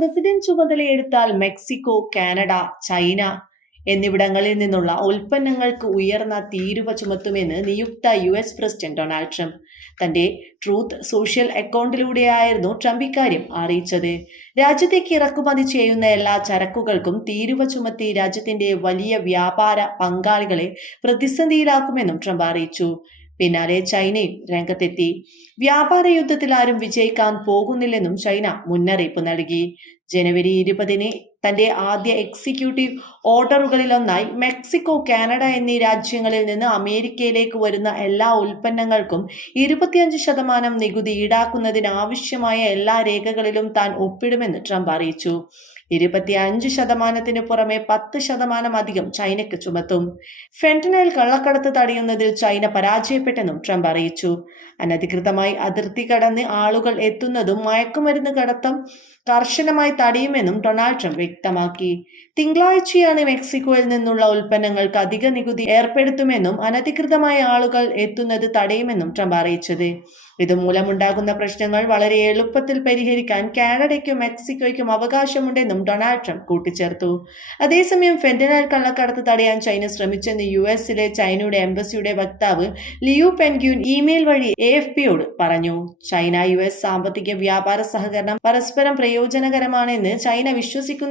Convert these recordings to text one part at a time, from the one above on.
President ചുമതലയെടുത്താൽ Mexico Canada China എന്നിവിടങ്ങളിൽ നിന്നുള്ള ഉൽപ്പന്നങ്ങൾക്ക് ഉയർന്ന തീരുവ ചുമത്തുമെന്ന് നിയുക്ത U S president Donald Trump. തന്റെ ട്രൂത്ത് സോഷ്യൽ അക്കൗണ്ടിലൂടെയായിരുന്നു ട്രംപ് ഇക്കാര്യം അറിയിച്ചത്. രാജ്യത്തേക്ക് ഇറക്കുമതി ചെയ്യുന്ന എല്ലാ ചരക്കുകൾക്കും തീരുവ ചുമത്തി രാജ്യത്തിന്റെ വലിയ വ്യാപാര പങ്കാളികളെ പ്രതിസന്ധിയിലാക്കുമെന്നും ട്രംപ് അറിയിച്ചു. പിന്നാലെ ചൈനയും രംഗത്തെത്തി. വ്യാപാര യുദ്ധത്തിൽ ആരും വിജയിക്കാൻ പോകുന്നില്ലെന്നും ചൈന മുന്നറിയിപ്പ് നൽകി. ജനുവരി ഇരുപതിന് തന്റെ ആദ്യ എക്സിക്യൂട്ടീവ് ഓർഡറുകളിലൊന്നായി മെക്സിക്കോ കാനഡ എന്നീ രാജ്യങ്ങളിൽ നിന്ന് അമേരിക്കയിലേക്ക് വരുന്ന എല്ലാ ഉൽപ്പന്നങ്ങൾക്കും ഇരുപത്തിയഞ്ച് ശതമാനം നികുതി ഈടാക്കുന്നതിന് ആവശ്യമായ എല്ലാ രേഖകളിലും താൻ ഒപ്പിടുമെന്ന് ട്രംപ് അറിയിച്ചു. ഇരുപത്തിയഞ്ച് ശതമാനത്തിന് പുറമെ പത്ത് ശതമാനം അധികം ചൈനയ്ക്ക് ചുമത്തും. ഫെന്റനൈൽ കള്ളക്കടത്ത് തടയുന്നതിൽ ചൈന പരാജയപ്പെട്ടെന്നും ട്രംപ് അറിയിച്ചു. അനധികൃതമായി അതിർത്തി കടന്ന് ആളുകൾ എത്തുന്നതും മയക്കുമരുന്ന് കടത്തം കർശനമായി തടയുമെന്നും ഡൊണാൾഡ് ട്രംപ് വ്യക്തമാക്കി. തിങ്കളാഴ്ചയാണ് മെക്സിക്കോയിൽ നിന്നുള്ള ഉൽപ്പന്നങ്ങൾക്ക് അധിക നികുതി ഏർപ്പെടുത്തുമെന്നും അനധികൃതമായ ആളുകൾ എത്തുന്നത് തടയുമെന്നും ട്രംപ് അറിയിച്ചത്. ഇതുമൂലമുണ്ടാകുന്ന പ്രശ്നങ്ങൾ വളരെ എളുപ്പത്തിൽ പരിഹരിക്കാൻ കാനഡയ്ക്കും മെക്സിക്കോയ്ക്കും അവകാശമുണ്ടെന്നും ഡൊണാൾഡ് ട്രംപ് കൂട്ടിച്ചേർത്തു. അതേസമയം ഫെന്റനൽ കള്ളക്കടത്ത് തടയാൻ ചൈന ശ്രമിച്ചെന്ന് യു എസിലെ ചൈനയുടെ എംബസിയുടെ വക്താവ് ലിയു പെൻഗ്യൂൻ ഇമെയിൽ വഴി എ എഫ് പിയോട് പറഞ്ഞു. ചൈന യു എസ് സാമ്പത്തിക വ്യാപാര സഹകരണം പരസ്പരം പ്രയോജനകരമാണെന്ന് ചൈന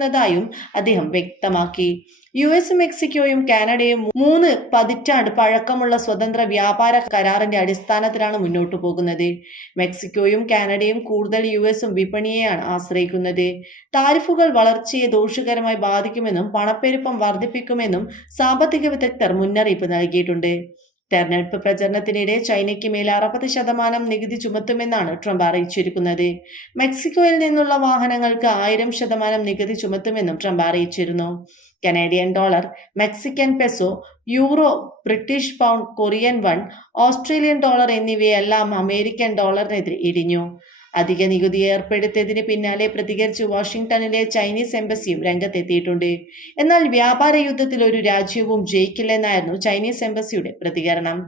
വിശ്വസിക്കുന്നതായും അദ്ദേഹം വ്യക്തമാക്കി. യു എസും മെക്സിക്കോയും കാനഡയും മൂന്ന് പതിറ്റാണ്ട് പഴക്കമുള്ള സ്വതന്ത്ര വ്യാപാര കരാറിന്റെ അടിസ്ഥാനത്തിലാണ് മുന്നോട്ടു പോകുന്നത്. മെക്സിക്കോയും കാനഡയും കൂടുതൽ യു എസും വിപണിയെയാണ് ആശ്രയിക്കുന്നത്. താരിഫുകൾ വളർച്ചയെ ദോഷകരമായി ബാധിക്കുമെന്നും പണപ്പെരുപ്പം വർദ്ധിപ്പിക്കുമെന്നും സാമ്പത്തിക വിദഗ്ധർ മുന്നറിയിപ്പ് നൽകിയിട്ടുണ്ട്. തെരഞ്ഞെടുപ്പ് പ്രചരണത്തിനിടെ ചൈനയ്ക്ക് മേൽ അറുപത് ശതമാനം നികുതി ചുമത്തുമെന്നാണ് ട്രംപ് അറിയിച്ചിരിക്കുന്നത്. മെക്സിക്കോയിൽ നിന്നുള്ള വാഹനങ്ങൾക്ക് ആയിരം ശതമാനം നികുതി ചുമത്തുമെന്നും ട്രംപ് അറിയിച്ചിരുന്നു. Canadian dollar Mexican peso euro British pound Korean won Australian dollar എന്നിവയെല്ലാം അമേരിക്കൻ ഡോളറിനെതിരെ ഇടിഞ്ഞു. അധിക നികുതി ഏർപ്പെടുത്തിയതിന് പിന്നാലെ പ്രതികരിച്ച് വാഷിംഗ്ടണിലെ ചൈനീസ് എംബസിയും രംഗത്തെത്തിയിട്ടുണ്ട്. എന്നാൽ വ്യാപാര യുദ്ധത്തിൽ ഒരു രാജ്യവും ജയിക്കില്ലെന്നായിരുന്നു ചൈനീസ് എംബസിയുടെ പ്രതികരണം.